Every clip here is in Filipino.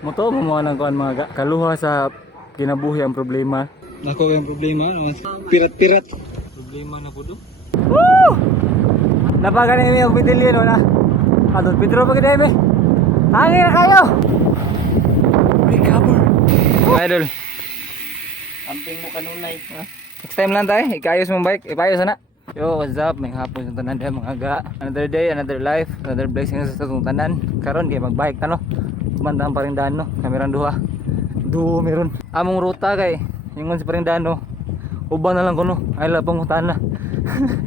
Moto mo mga nang kuan mga kaluha sa kinabuhi ang problema. Nako yung problema, pirat-pirat. Problema na po do. Woo! Napagana mi og bitilyon na. Adot Pedro pa gid mi. Hangin na kayo. Recover. Idol. Amping mo kanunay. Next time lang tayo, ikayos mong bike, ipayos na. Yo, what's up? May hapon sa tanan din mga ga. Another day, another life, another blessing sa itong tanan. Karon kay magbike ta no. Kumandaan pa rin daan no, kamerang duha. Meron. Among ruta kay, ingon si Parindano. Uban na lang ko no, ay lapang utan na.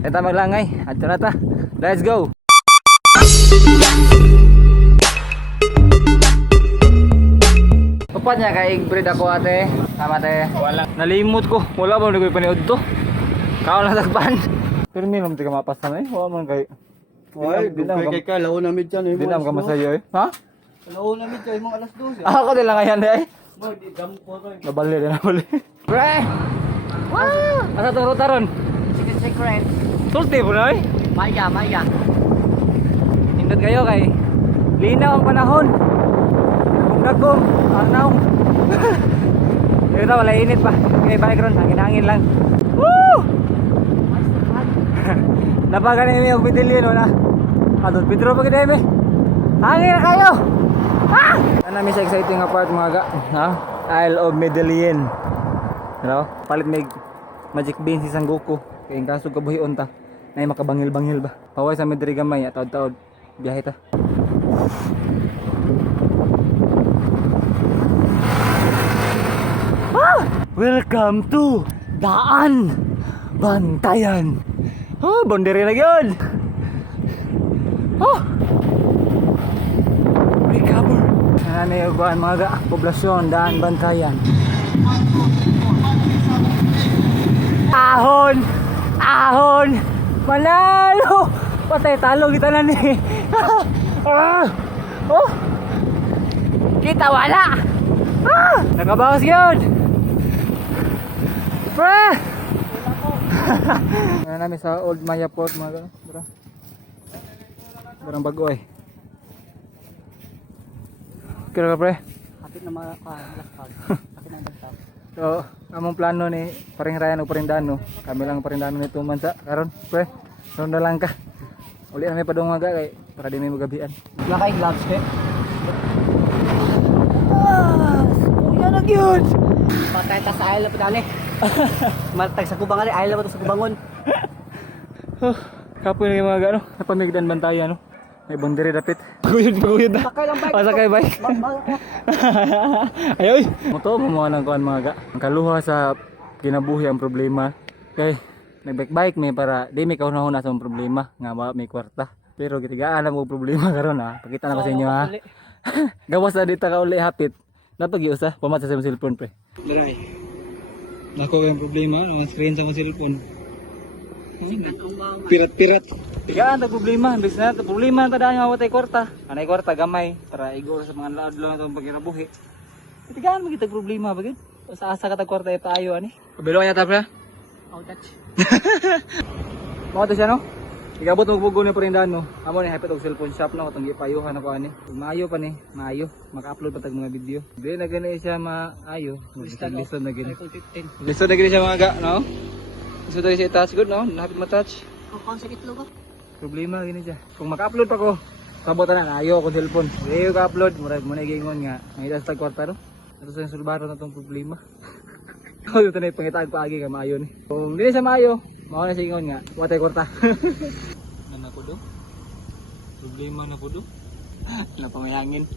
Eta maglangay, adto na ta. Let's go. Upat niya kay breed ako ate. Tama ate. Wala. Nalimot ko. Wala ba nagay paniud to? Kao na tagpan. Pero minum ti ka mapasta na eh. Wala man kay. Ay, Dinam kay ka laon na medyan eh. Dinam ka masayo eh. Ha? Laon na medyan mo alas 12. Ako din lang ayan eh. Mo di dam ko to. Nabali din nabali. Pre! Wow! Asa tong ruta ron? Secret. Sulti po na eh. Maya. Hindot kayo kay linaw ang panahon. Nagong arnaw. Ito wala init pa. Ngay background, hangin-hangin lang. Woo! Napagana mi og bitilyon na. Adot Pedro pa gid mi. Hangin na kayo. Ah! Ana mi sa exciting nga part mga ga, ha? Isle of Medellin. Ano? Palit mig Magic Bean si Sangoku. Kay ang kaso kabuhion ta. Nay makabangil-bangil ba. Paway sa medri gamay at taod-taod. Biyahe ta. Welcome to Daan Bantayan. Oh, bondere na yun. Oh. Recover. Ano yung mga poblasyon Daan Bantayan. Ahon. Manalo. Patay talo kita na ni. Oh. Kita wala. Nakabawas yun. Pre! Ngayon namin sa Old Maya Port mga bro. Barang bago eh. Kira ka pre? Kapit na mga laspag. Kapit na laspag. So, among plano ni Paringrayan o Parindano. Kami lang Parindano ni Tumansa. Karon pre, ronda lang ka. Uli na may padung mga kay para di may magabian. Naka gloves ke? Kuya na gyud. Patay ta sa island pa dali. Matag sa kubangan ay island sa kubangon. Kapoy na yung mga gano. Napamigdan Bantayan no. May bondere dapit. Paguyod na. Sakay lang bike. Sakay bike. Ayoy. Moto mo nang kuan mga ga. Ang kaluha sa kinabuhi ang problema. Kay may bike may para di may kauna-una sa problema nga may kwarta. Pero gitigaan ang problema karon ha. Pakita na ko sa inyo ha. Gawas na dito ka uli hapit. Napagiusa pamat sa cellphone pre. Daray. Nako yung problema, ang screen sa cellphone. Pirat-pirat. Tigaan ta problema, bis na ta problema ta daan nga watay kwarta. Anay kwarta gamay para igor sa mga laod-laod atong pagkinabuhi. Tigaan mo kita problema bagid. Sa asa ka ta kwarta ipaayo ani. Kabilo nya ta pre. Out touch. Mo to siya no. Igabot mo bugo ni Parindano. Amo ni hapit og cellphone shop no katong gipayuhan ako ani. Maayo pa ni, maayo. Maka-upload pa tag mga video. Di na gani siya maayo. Lisod na gani. Lisod na gani siya mga ga, no? Lisod na siya touch good no. Hapit ma-touch. Kung sa kitlo ba? Problema gani siya. Kung maka-upload pa ko, sabot na ayo ko cellphone. Di ko upload, murag mo na giingon nga. May tag kwarta no. Ato sa sulbaro na tong problema. Ako dito na ipangitag paagi ka maayo ni. Kung di siya maayo, mao na siya ingon nga, watay kwarta. Ano ko do? Problema na ko do. Napamayangin.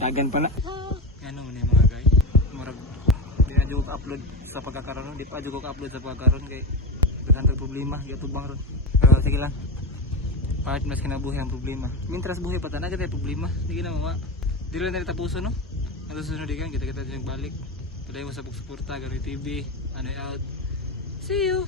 Dagan pa na. Ano man yung mga guys. Murag di na ko upload sa pagkakaroon. Di pa ko upload sa pagkakaroon kay dagan problema, yatubang ron. Pero sige lang. Part mas kinabuhi ang problema. Mintras buhi pa tanay kay problema. Sige na mama. Di rin na tapuso no. Ato sunod dikan kita-kita balik. Paday mo sa pagsuporta gani TV. Ano out. See you.